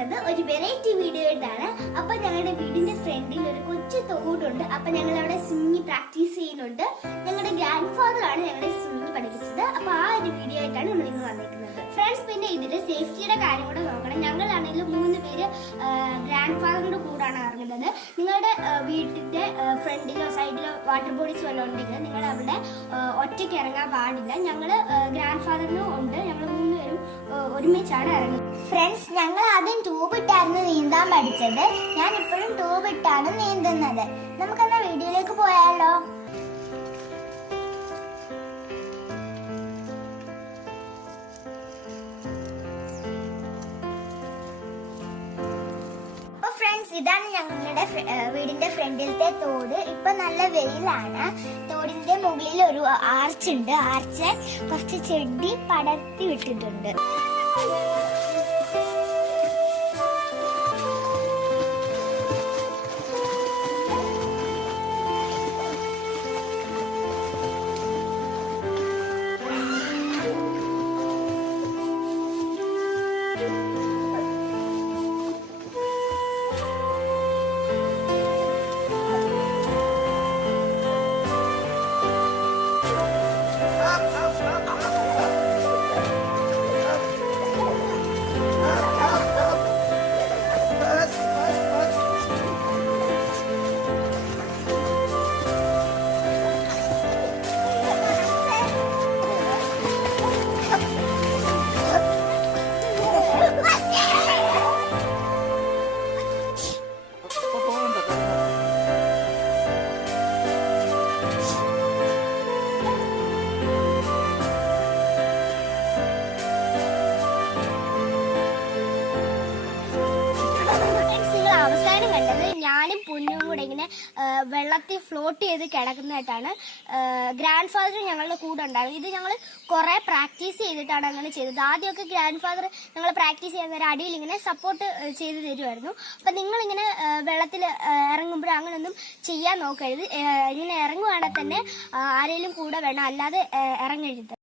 വന്നിരിക്കുന്നത് ഒരു variety video ആയിട്ടാണ്. അപ്പൊ ഞങ്ങളുടെ വീടിന്റെ ഫ്രണ്ടിൽ ഒരു കൊച്ചു തോടുണ്ട്. അപ്പൊ ഞങ്ങൾ അവിടെ സ്വിമ്മിങ് പ്രാക്ടീസ് ചെയ്യുന്നുണ്ട്. ഞങ്ങളുടെ ഗ്രാൻഡ് ഫാദർ ആണ് ഞങ്ങളെ സ്വിമ്മിങ് പഠിപ്പിച്ചത്. അപ്പൊ ആ ഒരു വീഡിയോ ആയിട്ടാണ് നമ്മൾ ഇന്ന് വന്നിരിക്കുന്നത് ഫ്രണ്ട്സ്. പിന്നെ ഇതിൽ സേഫ്റ്റിയുടെ കാര്യം കൂടെ നോക്കണം. ഞങ്ങളാണെങ്കിലും 3 പേര് ഗ്രാൻഡ് ഫാദറിന്റെ കൂടാണ് ഇറങ്ങുന്നത്. നിങ്ങളുടെ വീടിന്റെ ഫ്രണ്ടിലോ സൈഡിലോ വാട്ടർ ബോഡീസ് വല്ലതും ഉണ്ടെങ്കിൽ നിങ്ങൾ അവിടെ ഒറ്റയ്ക്ക് ഇറങ്ങാൻ പാടില്ല. ഞങ്ങൾ ഗ്രാൻഡ് ഫാദറിനും ഉണ്ട്. ഞങ്ങൾ 3 പേരും ഒരുമിച്ചാണ് ഇറങ്ങുന്നത്. ഫ്രണ്ട്സ്, ഞങ്ങൾ ആദ്യം ട്യൂബ് ഇട്ടായിരുന്നു നീന്താൻ പഠിച്ചത്. ഞാൻ ഇപ്പോഴും ട്യൂബ് ഇട്ടാണ് നീന്തുന്നത്. നമുക്കെന്നാ വീഡിയോയിലേക്ക് പോയാലോ? ഫ്രണ്ട്സ്, ഇതാണ് ഞങ്ങളുടെ വീടിന്റെ ഫ്രണ്ടിലത്തെ തോട്. ഇപ്പൊ നല്ല വെയിലാണ്. തോടിന്റെ മുകളിൽ ഒരു ആർച്ച് ഉണ്ട്. ആർച്ച് കുറച്ച് ചെടി പടർത്തി വിട്ടിട്ടുണ്ട്. ഞാനും പൊന്നും കൂടെ ഇങ്ങനെ വെള്ളത്തിൽ ഫ്ലോട്ട് ചെയ്ത് കിടക്കുന്നതായിട്ടാണ്. ഗ്രാൻഡ് ഫാദർ ഞങ്ങളുടെ കൂടെ ഉണ്ടായിരുന്നു. ഇത് ഞങ്ങൾ കുറെ പ്രാക്ടീസ് ചെയ്തിട്ടാണ് അങ്ങനെ ചെയ്തത്. ആദ്യമൊക്കെ ഗ്രാൻഡ് ഫാദർ ഞങ്ങൾ പ്രാക്ടീസ് ചെയ്യുന്ന ഒരു അടിയിൽ ഇങ്ങനെ സപ്പോർട്ട് ചെയ്ത് തരുമായിരുന്നു. അപ്പം നിങ്ങളിങ്ങനെ വെള്ളത്തിൽ ഇറങ്ങുമ്പോൾ അങ്ങനെയൊന്നും ചെയ്യാൻ നോക്കരുത്. ഇങ്ങനെ ഇറങ്ങുവാണെങ്കിൽ തന്നെ ആരെങ്കിലും കൂടെ വേണം, അല്ലാതെ ഇറങ്ങരുത്.